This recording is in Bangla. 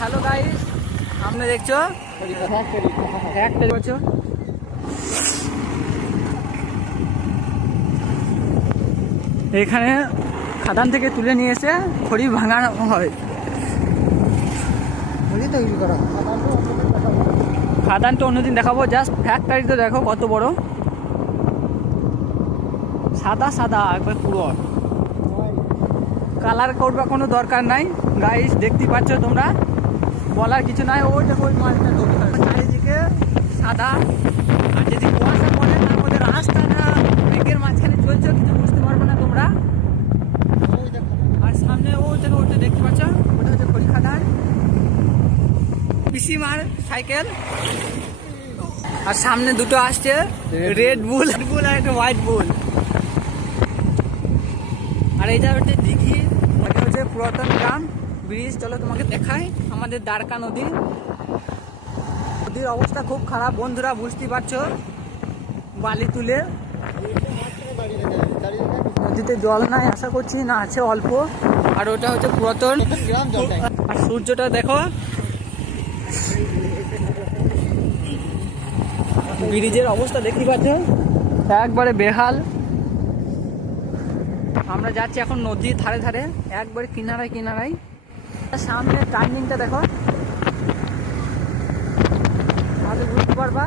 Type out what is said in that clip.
হ্যালো গাইস, সামনে দেখছো ফ্যাক্টরি, এখানে খাদান থেকে তুলে নিয়ে এসে খড়ি ভাঙানো হয়। খাদানটা অন্যদিন দেখাবো, জাস্ট ফ্যাক্টরিতে দেখো কত বড়, সাদা সাদা একবার পুরো, কালার করবার কোনো দরকার নাই গাইস, দেখতে পাচ্ছ তোমরা, বলার কিছু নাই। ওই দেখো ওই মালটা চারিদিকে সাদা, আর যদি কুয়াশা পড়ে তার মধ্যে রাস্তাটা মেঘের মাঝখানে চলছে, কিছু বুঝতে পারবে না তোমরা। আর সামনে ওটা দেখতে পাচ্ছ, ওটা হচ্ছে খড়ি খাদান, পিসিমার সাইকেল। আর সামনে দুটো আসছে, রেড বুল আর একটা হোয়াইট বুল। আর এইটা হচ্ছে দিঘি, এটা হচ্ছে পুরাতন গ্রাম ব্রিজ। চলো তোমাকে দেখাই আমাদের দ্বারকা নদী। নদীর অবস্থা খুব খারাপ বন্ধুরা, বুঝতে পারছো, বালি তুলে। নদীতে জল নাই, আশা করছি না আছে অল্প। আর ওটা হচ্ছে পুরাতন। আর সূর্যটা দেখো, ব্রিজের অবস্থা দেখতে পাচ্ছ একবারে বেহাল। আমরা যাচ্ছি এখন নদীর ধারে ধারে, একবারে কিনারায় কিনারায়। সামনে টার্নিংটা দেখো, তাহলে বুঝতে পারবা।